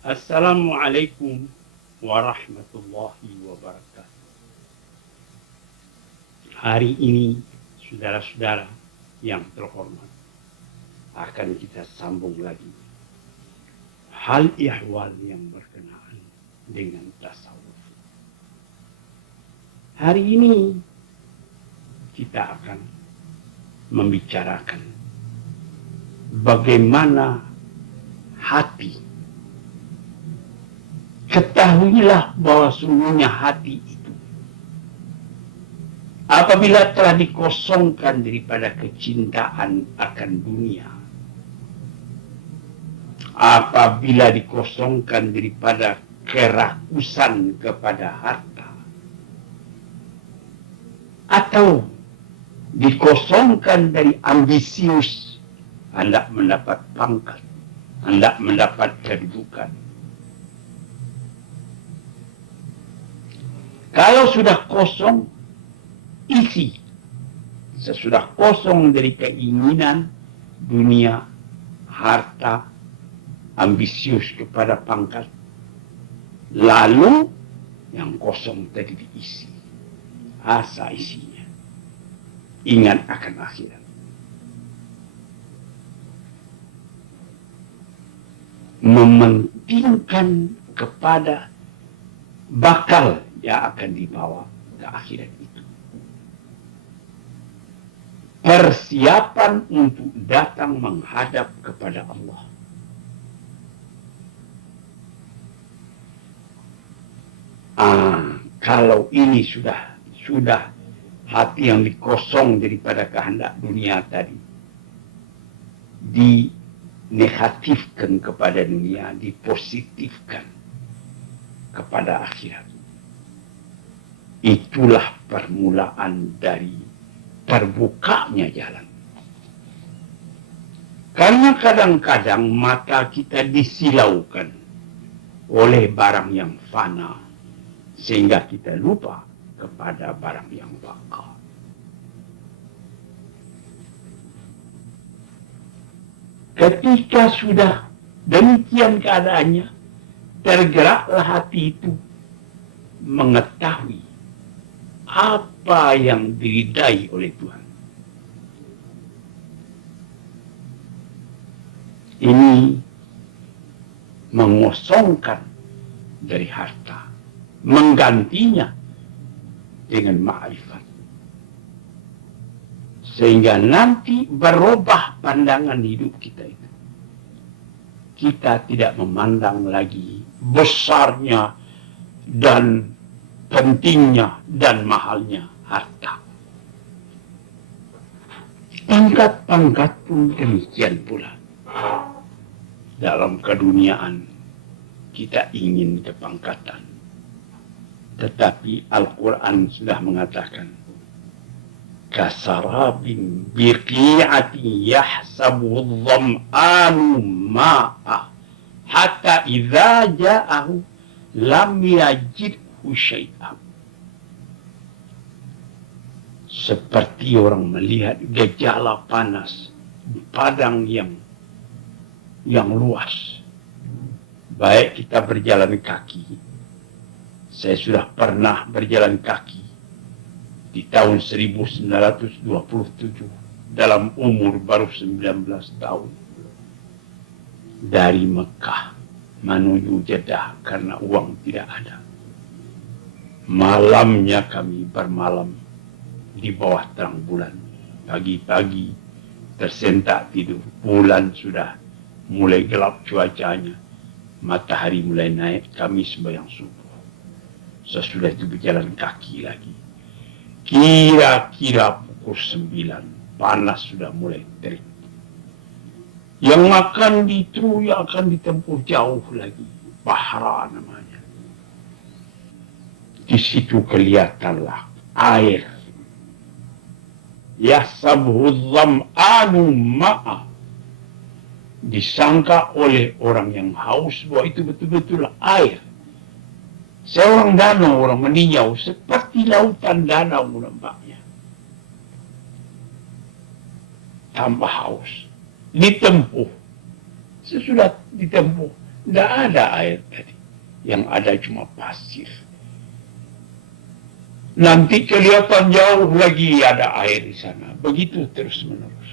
Assalamualaikum warahmatullahi wabarakatuh. Hari ini, saudara-saudara yang terhormat, akan kita sambung lagi hal ihwal yang berkenaan dengan tasawuf. Hari ini kita akan membicarakan bagaimana hati. Ketahuilah bahwa sungguhnya hati itu apabila telah dikosongkan daripada kecintaan akan dunia, apabila dikosongkan daripada kerakusan kepada harta, atau dikosongkan dari ambisius, hendak mendapat pangkat, hendak mendapat kedudukan. Kalau sudah kosong, isi. Sesudah kosong dari keinginan dunia, harta, ambisius kepada pangkat, lalu yang kosong tadi diisi. Asa isinya. Ingat akan akhirat. Mementingkan kepada bakal yang akan dibawa ke akhirat itu. Persiapan untuk datang menghadap kepada Allah. Kalau ini sudah hati yang dikosong daripada kehendak dunia tadi, dinegatifkan kepada dunia, dipositifkan kepada akhirat. Itulah permulaan dari terbukanya jalan. Karena kadang-kadang mata kita disilaukan oleh barang yang fana, sehingga kita lupa kepada barang yang baqa. Ketika sudah demikian keadaannya, tergeraklah hati itu mengetahui apa yang diridai oleh Tuhan. Ini mengosongkan dari harta, menggantinya dengan ma'rifat. Sehingga nanti berubah pandangan hidup kita itu. Kita tidak memandang lagi besarnya dan pentingnya dan mahalnya harta. Pangkat-pangkat pun demikian pula. Dalam keduniaan kita ingin kepangkatan. Tetapi Al-Quran sudah mengatakan, kasarabin biqi'ati yahsabuhu dham'anu ma'ah hatta idza ja'ahu lam yajidhu syai'ah. Seperti orang melihat gejala panas di padang yang luas. Baik kita berjalan kaki. Saya sudah pernah berjalan kaki di tahun 1927 dalam umur baru 19 tahun. Dari Mekah menuju Jeddah karena uang tidak ada. Malamnya kami bermalam di bawah terang bulan. Pagi-pagi tersentak tidur. Bulan sudah mulai gelap cuacanya. Matahari mulai naik. Kami sembahyang subuh. Sesudah itu berjalan kaki lagi. Kira-kira pukul 9. Panas sudah mulai terik. Yang akan ditempuh jauh lagi. Bahra namanya. Di situ kelihatanlah air. Yahsabuhu dham'anu ma'ah. Disangka oleh orang yang haus bahwa itu betul-betul air. Seorang danau, orang meninjau seperti lautan danau nampaknya. Tambah haus. Ditempuh. Sesudah ditempuh Tidak ada air tadi. Yang ada cuma pasir. Nanti kelihatan jauh lagi ada air di sana. Begitu terus menerus.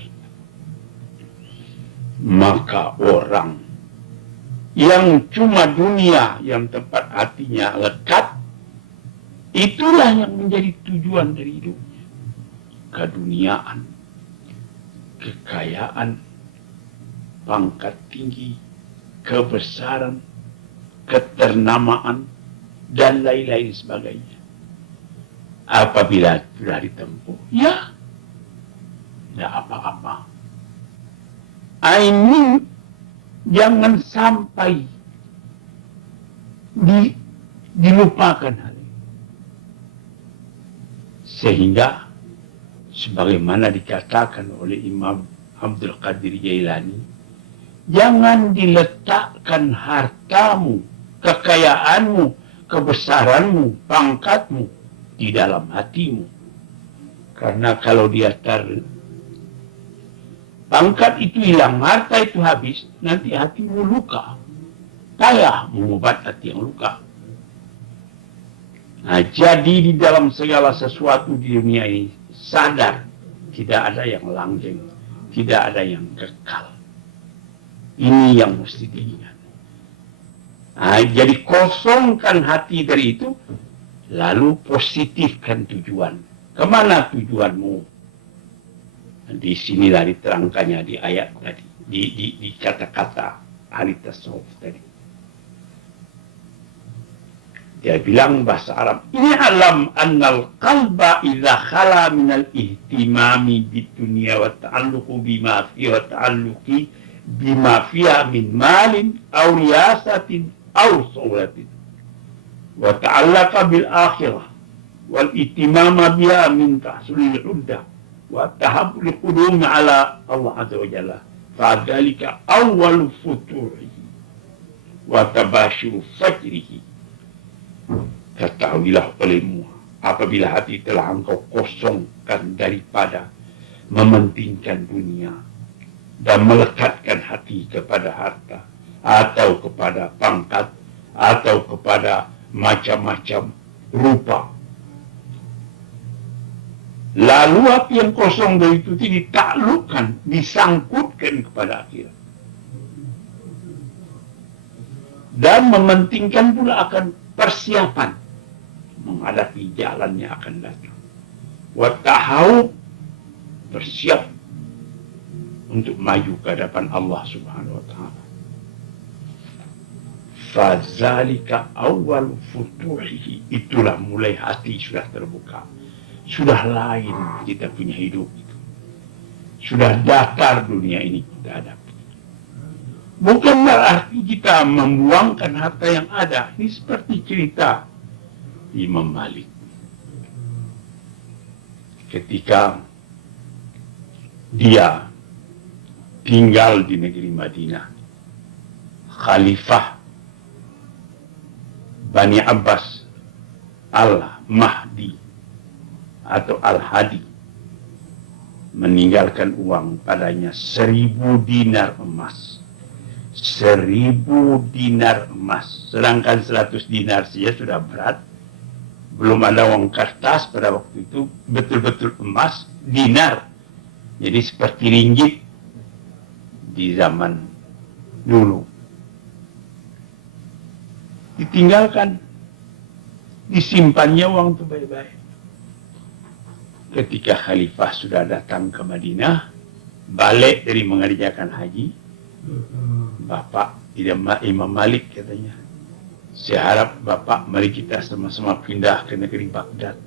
Maka orang yang cuma dunia, yang tempat hatinya lekat, itulah yang menjadi tujuan dari hidupnya. Keduniaan, kekayaan, pangkat tinggi, kebesaran, keternamaan, dan lain-lain sebagainya. Apabila sudah ditempuh, ya, tidak apa-apa. Ini jangan sampai dilupakan hal ini. Sehingga, sebagaimana dikatakan oleh Imam Abdul Qadir Jailani, jangan diletakkan hartamu, kekayaanmu, kebesaranmu, pangkatmu di dalam hatimu. Karena kalau dia pangkat itu hilang, harta itu habis, nanti hatimu luka. Payah mengobat hati yang luka. Nah, jadi di dalam segala sesuatu di dunia ini, sadar, tidak ada yang langgeng, tidak ada yang kekal. Ini yang mesti diingat. Nah, jadi kosongkan hati dari itu, lalu positifkan tujuan. Kemana tujuanmu? Di sinilah diterangkannya di ayat tadi, di kata-kata ahli tasawuf tadi. Dia bilang bahasa Arab, ini alam annal qalba idza khala minal ihtimami bidunya wa ta'alluqu bima fi wa ta'alluqi bima fiha min malin aw riyasatin aw sawlatin wa ta'allaqa bil akhirah wal ihtimama biha min tahsulil uddah wa tahabbul qudum ala Allah azza wa jalla fa dzalika awwal futuhihi wa tabashuru fajrihi. Ketahuilah olehmu, apabila hati telah engkau kosongkan daripada mementingkan dunia dan melekatkan hati kepada harta atau kepada pangkat atau kepada macam-macam rupa, lalu hati yang kosong dari itu ditaklukkan, disangkutkan kepada akhirat dan mementingkan pula akan persiapan menghadapi jalannya akan datang. Watahau, bersiap untuk maju ke hadapan Allah Subhanahu wa taala. Fadzalika awal futuhihi, itulah mulai hati sudah terbuka. Sudah lain kita punya hidup itu. Sudah datar dunia ini kita hadapi. Bukan berarti kita membuangkan harta yang ada. Ini seperti cerita Imam Malik. Ketika dia tinggal di negeri Madinah, Khalifah Bani Abbas Al-Mahdi atau Al-Hadi meninggalkan uang padanya 1.000 dinar emas. 1.000 dinar emas. Sedangkan 100 dinar saja sudah berat. Belum ada uang kertas pada waktu itu. Betul-betul emas, dinar. Jadi seperti ringgit di zaman dulu. Ditinggalkan. Disimpannya uang itu baik-baik. Ketika Khalifah sudah datang ke Madinah, balik dari mengerjakan haji, Bapak Imam Malik katanya, saya harap Bapak mari kita sama-sama pindah ke negeri Baghdad.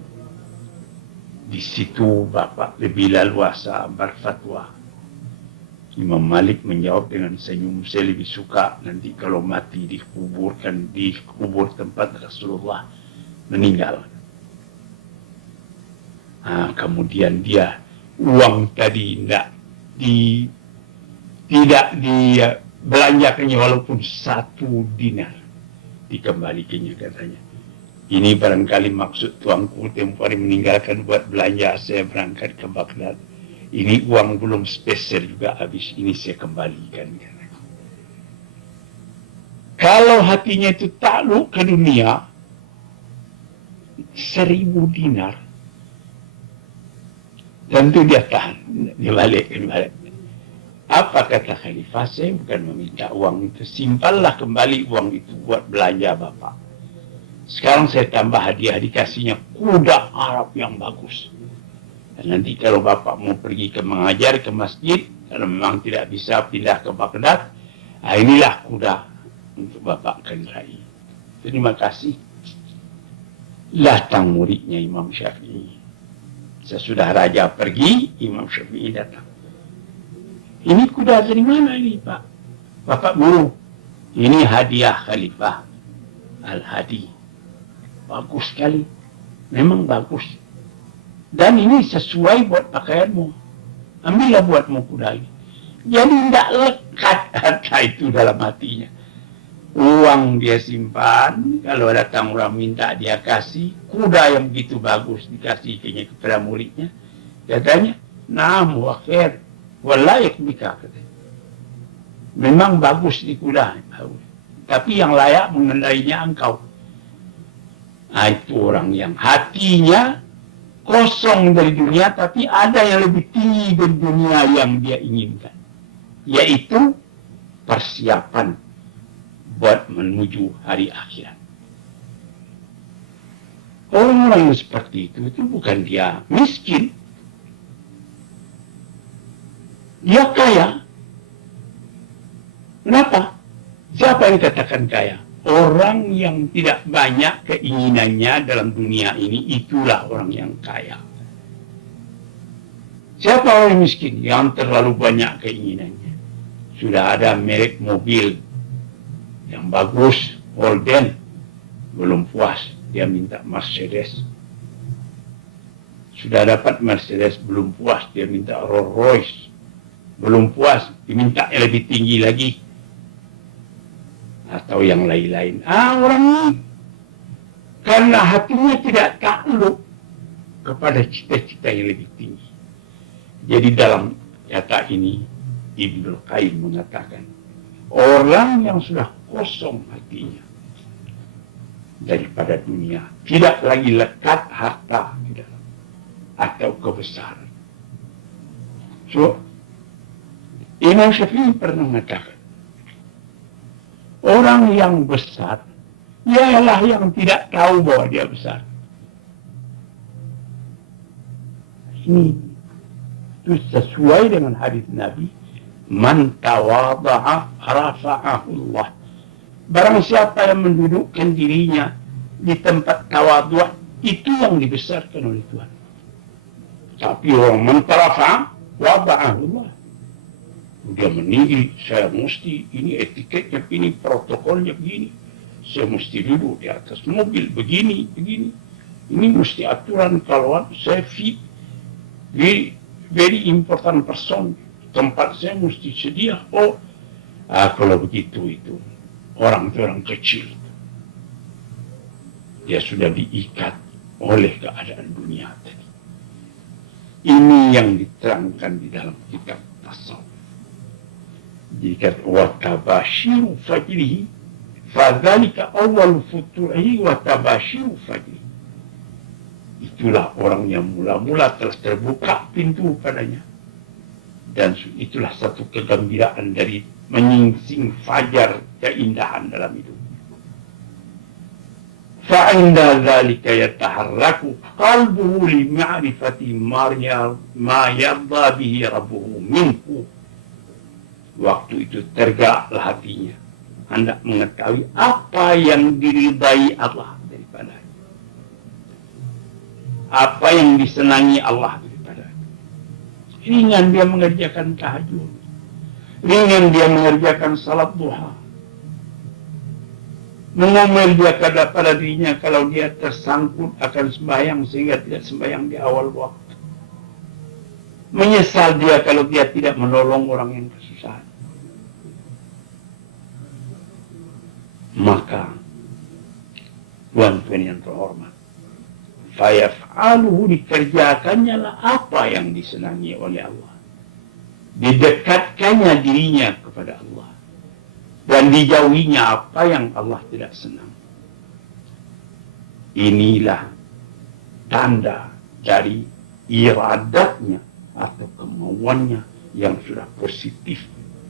Di situ Bapak lebih leluasa berfatwa. Imam Malik menjawab dengan senyum, saya lebih suka nanti kalau mati dikuburkan di kubur tempat Rasulullah meninggal. Nah, kemudian dia uang tadi tidak dibelanjakannya walaupun 1 dinar, dikembalikannya katanya. Ini barangkali maksud tuanku tempoh hari meninggalkan buat belanja, saya berangkat ke Baghdad. Ini uang belum spesial juga habis, ini saya kembalikan. Kalau hatinya itu takluk ke dunia, 1000 dinar, tentu dia tahan, dibalik. Apa kata khalifah? Saya bukan meminta uang itu, simpanlah kembali uang itu buat belanja Bapak. Sekarang saya tambah hadiah, dikasihnya kuda Arab yang bagus. Dan nanti kalau Bapak mau pergi ke mengajar ke masjid, kalau memang tidak bisa pindah ke Baghdad, inilah kuda untuk Bapak kendarai. Terima kasih. Datang muridnya Imam Syafi'i. Sesudah raja pergi, Imam Syafi'i datang. Ini kuda dari mana ini, Pak? Bapak guru, ini hadiah Khalifah Al-Hadi. Bagus sekali. Memang bagus. Dan ini sesuai buat pakaianmu. Ambillah buatmu kuda ini. Jadi tidak lekat kata itu dalam hatinya. Uang dia simpan, kalau datang orang minta dia kasih. Kuda yang begitu bagus dikasih kepada muridnya. Katanya, naam wa khair, walayak bika, katanya. Memang bagus di kuda, tapi yang layak mengendalinya engkau. Nah, itu orang yang hatinya kosong dari dunia, tapi ada yang lebih tinggi dari dunia yang dia inginkan, yaitu persiapan buat menuju hari akhirat. Orang-orang yang seperti itu bukan dia miskin, dia kaya. Kenapa? Siapa yang katakan kaya? Orang yang tidak banyak keinginannya dalam dunia ini, itulah orang yang kaya. Siapa orang miskin? Yang terlalu banyak keinginannya. Sudah ada merek mobil yang bagus, Holden, belum puas, dia minta Mercedes. Sudah dapat Mercedes, belum puas, dia minta Rolls Royce. Belum puas, diminta yang lebih tinggi lagi. Atau yang lain-lain. Orang ini karena hatinya tidak takluk kepada cita-cita yang lebih tinggi. Jadi dalam kata ini Ibnu Qayyim mengatakan, orang yang sudah kosong hatinya daripada dunia, tidak lagi lekat harta di dalam atau kebesaran. So, Imam Syafi'i pernah mengatakan, orang yang besar, ialah yang tidak tahu bahwa dia besar. Ini itu sesuai dengan hadis Nabi, man tawada'a rafa'ahu Allah. Barang siapa yang mendudukkan dirinya di tempat tawadhu', itu yang dibesarkan oleh Tuhan. Tapi orang man tarafa'a wada'ahu Allah. Dia meninggi, saya mesti, ini etiketnya begini, protokolnya begini. Saya mesti duduk di atas mobil, begini. Ini mesti aturan kalau saya fit. Very important person. Tempat saya mesti sedia. Kalau begitu itu. Orang kecil. Dia sudah diikat oleh keadaan dunia tadi. Ini yang diterangkan di dalam kitab tasawuf. Jika watabashiru fajrihi fadzalika awal futuhi watabashiru fajrihi. Itulah orang yang mula-mula telah terbuka pintu padanya, dan itulah satu kegembiraan dari menyingsing fajar keindahan dalam hidup. Fa'inda dzalika yataharraku qalbuhu li ma'rifati ma yarda bihi rabbuhu minhu. Waktu itu tergeraklah hatinya, hendak mengetahui apa yang diridai Allah daripadanya, apa yang disenangi Allah daripadanya. Ringan dia mengerjakan tahajud, ringan dia mengerjakan salat duha, mengomel dia pada dirinya kalau dia tersangkut akan sembahyang sehingga tidak sembahyang di awal waktu. Menyesal dia kalau dia tidak menolong orang yang kesusahan. Maka tuan-tuan yang terhormat, fayaf'aluhu, dikerjakannya lah apa yang disenangi oleh Allah, didekatkannya dirinya kepada Allah, dan dijauhinya apa yang Allah tidak senang. Inilah tanda dari iradatnya atau kemauannya yang sudah positif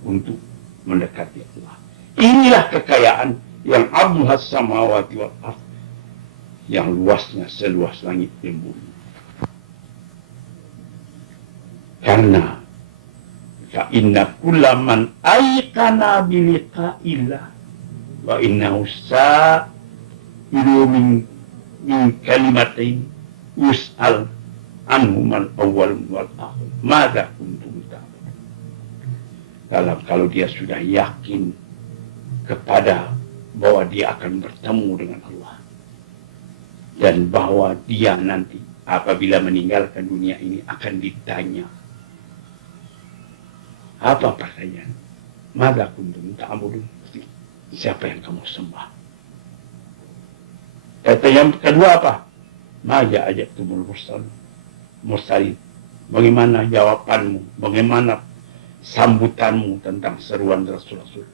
untuk mendekati Allah. Inilah kekayaan yang abhas samawati wal ardh, yang luasnya seluas langit dan bumi. Karena fa inna kulla man ayqana bi liqa'illah wa innahu sa'ilu min kalimatain yus'al anhumal awwal wal akhir madza kuntum ta'malun. Kalau dia sudah yakin kepada bahwa dia akan bertemu dengan Allah dan bahwa dia nanti apabila meninggalkan dunia ini akan ditanya apa pertanyaan? Madza kuntum ta'malun? Siapa yang kamu sembah? Kata yang kedua apa? Maja ajabtumul mursalin. Bagaimana jawabanmu? Bagaimana sambutanmu tentang seruan Rasul-Rasul?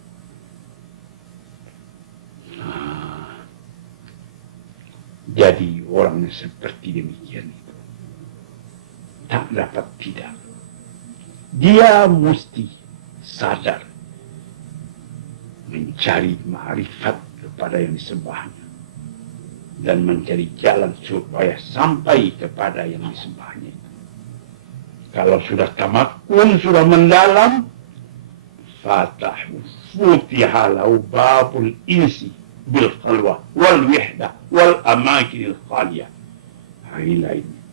Jadi orang seperti demikian itu tak dapat tidak. Dia mesti sadar mencari ma'rifat kepada yang disembahnya dan mencari jalan supaya sampai kepada yang disembahnya itu. Kalau sudah tamakun, sudah mendalam, futiha lahu babul insi bil khalwa wal wihda wal amakinil khaliyah. Ini.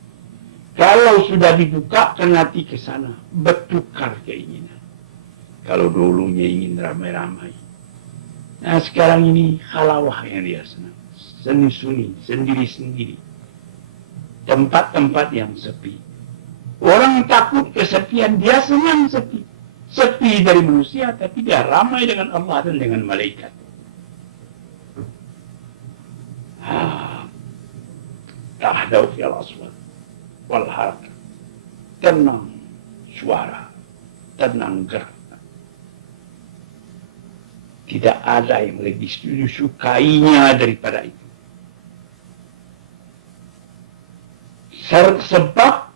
Kalau sudah dibukakan hati ke sana, bertukar keinginan. Kalau dulunya ingin ramai-ramai. Nah sekarang ini halawah yang dia senang. Seni-suni, sendiri-sendiri. Tempat-tempat yang sepi. Orang takut kesepian, dia senang sepi. Sepi dari manusia, tapi dia ramai dengan Allah dan dengan malaikat. Tahdau fil aswad wal harakat. Tenang suara, tenang gerak. Tidak ada yang lebih disukainya daripada itu. Sebab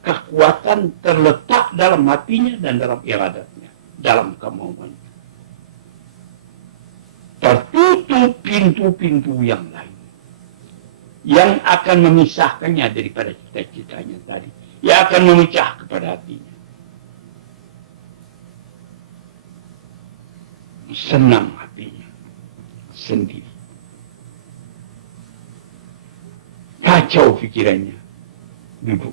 kekuatan terletak dalam hatinya dan dalam iradatnya, dalam kemauannya. Tertutup pintu-pintu yang lain yang akan memisahkannya daripada cita-citanya tadi, yang akan memecah kepada hatinya. Senang hatinya sendiri, kacau pikirannya, duduk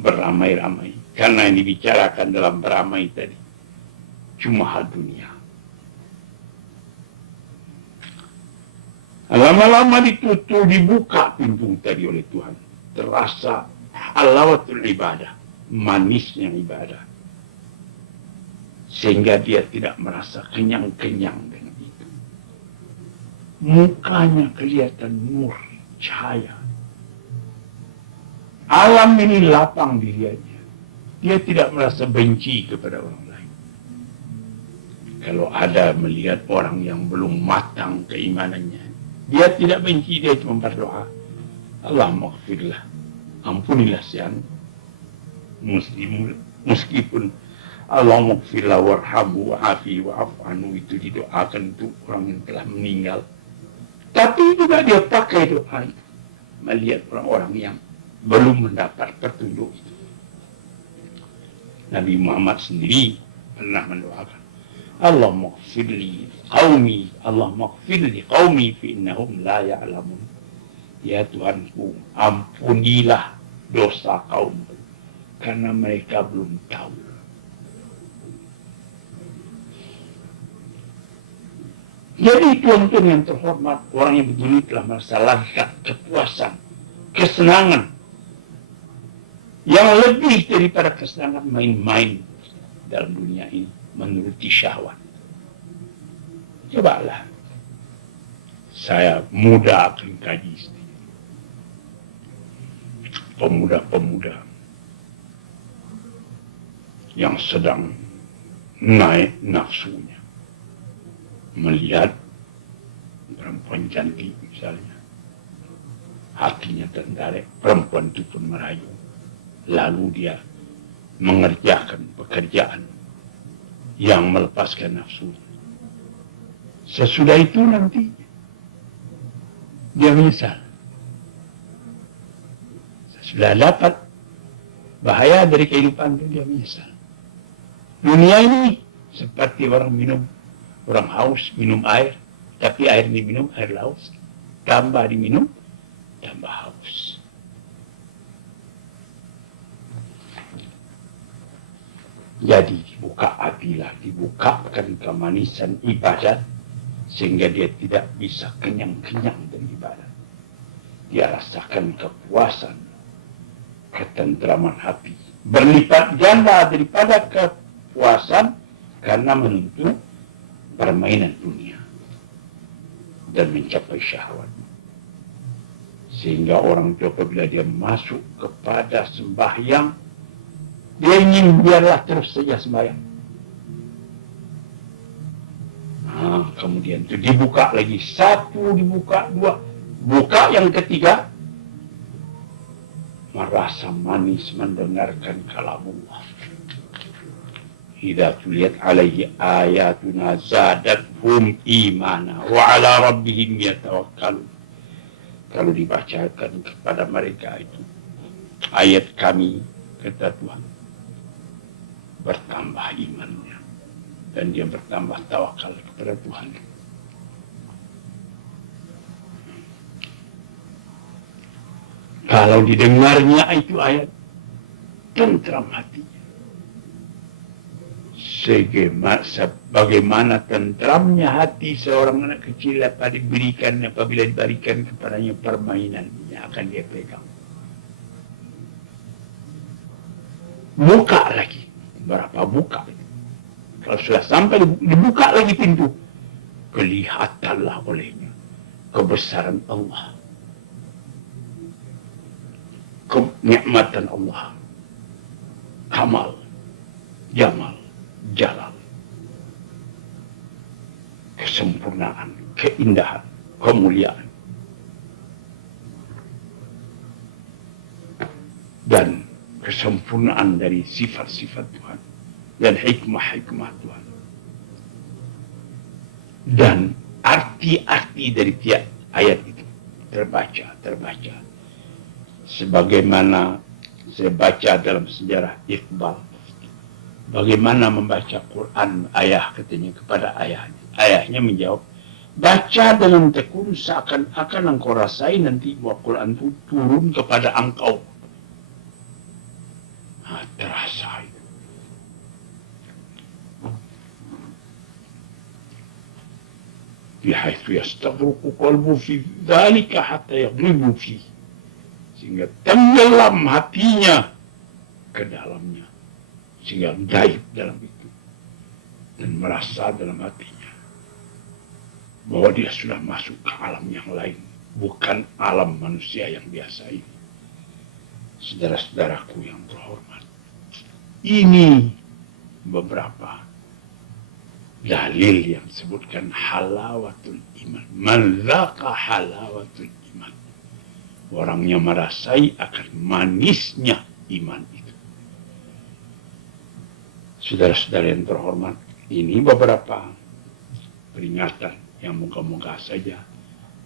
beramai-ramai, karena yang dibicarakan dalam beramai tadi cuma hal dunia. Lama-lama ditutup, dibuka pintu tadi oleh Tuhan. Terasa halawatul ibadah, manisnya ibadah. Sehingga dia tidak merasa kenyang-kenyang dengan itu. Mukanya kelihatan nur, cahaya. Alam ini lapang dirinya. Dia tidak merasa benci kepada orang lain. Kalau ada melihat orang yang belum matang keimanannya, dia tidak benci, dia cuma berdoa. Allah maghfirlah, ampunilah si muslim, meskipun Allah maghfirlah warhamu wa'afi wa'afanu itu didoakan untuk orang yang telah meninggal. Tapi juga dia pakai doa itu melihat orang-orang yang belum mendapat petunjuk itu. Nabi Muhammad sendiri pernah mendoakan, Allah maghfirli qaumi, Allah maghfirli qaumi fi innahum la ya'lamun. Ya Tuhanku, ampunilah dosa kaumku karena mereka belum tahu. Jadi tuan-tuan yang terhormat, orang yang begini telah merasa lazat, kepuasan, kesenangan yang lebih daripada kesenangan main-main dalam dunia ini, menuruti syahwat. Cobalah, saya muda akan kaji pemuda-pemuda yang sedang naik nafsunya, melihat perempuan cantik misalnya, hatinya tertarik, perempuan itu pun merayu, lalu dia mengerjakan pekerjaan yang melepaskan nafsu. Sesudah itu nanti dia menyesal. Sesudah dapat bahaya dari kehidupan itu dia menyesal. Dunia ini seperti orang haus minum air, tapi air diminum air laut, tambah diminum tambah haus. Jadi dibuka hatilah, dibukakan kemanisan ibadat sehingga dia tidak bisa kenyang-kenyang dari ibadat. Dia rasakan kepuasan, ketentraman hati, berlipat ganda daripada kepuasan karena menuntut permainan dunia dan mencapai syahwat. Sehingga orang itu apabila dia masuk kepada sembahyang, dia ingin biarlah terus saja sembahyang. Nah, kemudian itu dibuka lagi, satu dibuka, dua, buka yang ketiga, merasa manis mendengarkan kalamullah. Idza tuliyat alaihi ayatuna zadathum imana wa ala rabbihim yatawakkalun. Kalau dibacakan kepada mereka itu ayat kami, kata Tuhan, bertambah imannya dan dia bertambah tawakal kepada Tuhan. Kalau didengarnya itu ayat, tentram hatinya. Sebagaimana tentramnya hati seorang anak kecil apabila diberikan kepadanya permainan yang akan dia pegang. Buka lagi, berapa buka? Kalau sudah sampai dibuka lagi pintu, kelihatanlah olehnya kebesaran Allah, kenikmatan Allah, kamal, jamal, jalal, kesempurnaan, keindahan, kemuliaan, dan kesempurnaan dari sifat-sifat Tuhan dan hikmah-hikmah Tuhan. Dan arti-arti dari tiap ayat itu terbaca. Sebagaimana saya baca dalam sejarah Iqbal, bagaimana membaca Quran ayah katanya kepada ayahnya. Ayahnya menjawab, baca dengan tekun seakan-akan engkau rasai nanti bahwa Quran itu turun kepada engkau. Nah, terasa itu. Bihaitu yastaghruqu qalbu fi dzalika hatta yaghlibu fi. Sehingga tenggelam hatinya ke dalamnya. Sehingga gaib dalam itu. Dan merasa dalam hatinya bahwa dia sudah masuk ke alam yang lain. Bukan alam manusia yang biasa ini. Saudara-saudaraku yang terhormat. Ini beberapa dalil yang disebutkan halawatul iman. Man zaqa halawatul iman. Orangnya merasai akan manisnya iman itu. Saudara-saudara yang terhormat, ini beberapa peringatan yang moga-moga saja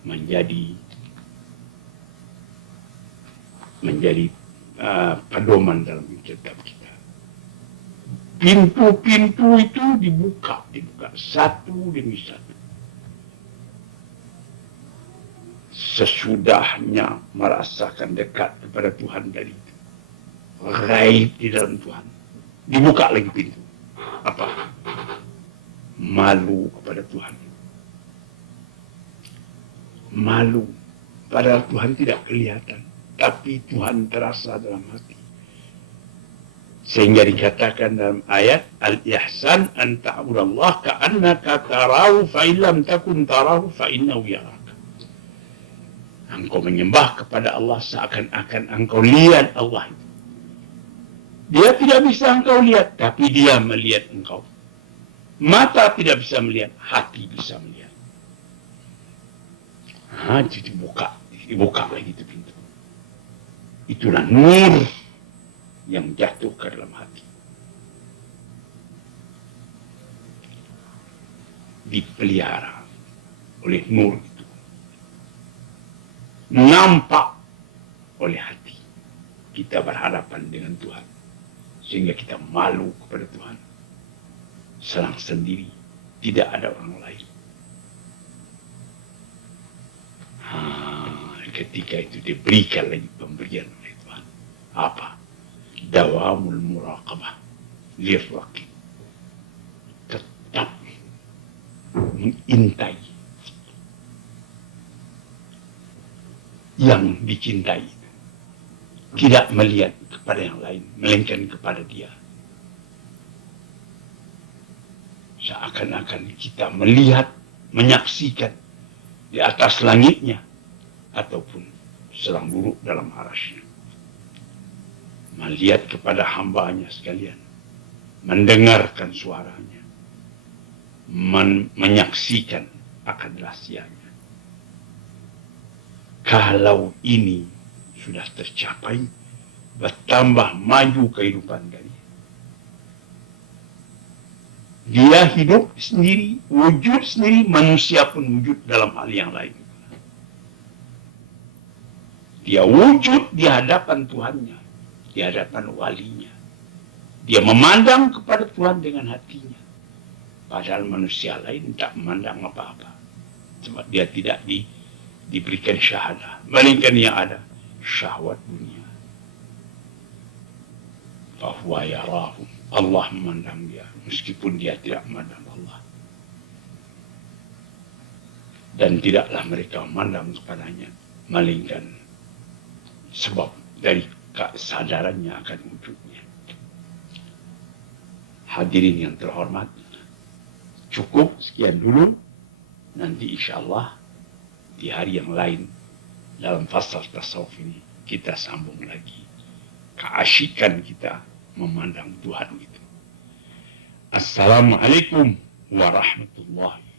menjadi pedoman dalam kitab kita. Pintu-pintu itu dibuka satu demi satu. Sesudahnya merasakan dekat kepada Tuhan dari itu. Gaib di dalam Tuhan. Dibuka lagi pintu. Apa? Malu kepada Tuhan. Malu. Padahal Tuhan tidak kelihatan. Tapi Tuhan terasa dalam hati. Sehingga dikatakan dalam ayat Al-Ihsan an ta'budallah ka'annaka tarahu fa illam takun tarahu fa innahu yaraka. Engkau menyembah kepada Allah seakan-akan engkau lihat Allah itu. Dia tidak bisa engkau lihat, tapi dia melihat engkau. Mata tidak bisa melihat, hati bisa melihat. Jadi dibuka lagi itu pintu. Itulah nur yang jatuh ke dalam hati. Dipelihara oleh nur itu. Nampak oleh hati. Kita berhadapan dengan Tuhan. Sehingga kita malu kepada Tuhan. Serang sendiri. Tidak ada orang lain. Ketika itu diberikan lagi pemberian oleh Tuhan. Apa? Dawamul muraqabah. Lirraqib. Tetap mengintai yang dicintai. Tidak melihat kepada yang lain, melainkan kepada dia. Seakan-akan kita melihat, menyaksikan di atas langitnya ataupun sedang duduk dalam arasnya. Melihat kepada hambanya sekalian, mendengarkan suaranya, menyaksikan akan rahsianya. Kalau ini sudah tercapai, bertambah maju kehidupan dari dia hidup sendiri, wujud sendiri, manusia pun wujud dalam hal yang lain. Dia wujud di hadapan Tuhannya, di hadapan walinya. Dia memandang kepada Tuhan dengan hatinya. Padahal manusia lain tak memandang apa-apa. Sebab dia tidak diberikan syahadah. Melainkan yang ada syahwat dunia. Fahuwa yarahu. Allah memandang dia. Meskipun dia tidak memandang Allah. Dan tidaklah mereka memandang kepadanya. Melainkan sebab dari kesadarannya akan wujudnya. Hadirin yang terhormat. Cukup sekian dulu. Nanti insyaAllah di hari yang lain dalam fasal tasawuf ini kita sambung lagi keasyikan kita memandang Tuhan itu. Assalamualaikum warahmatullahi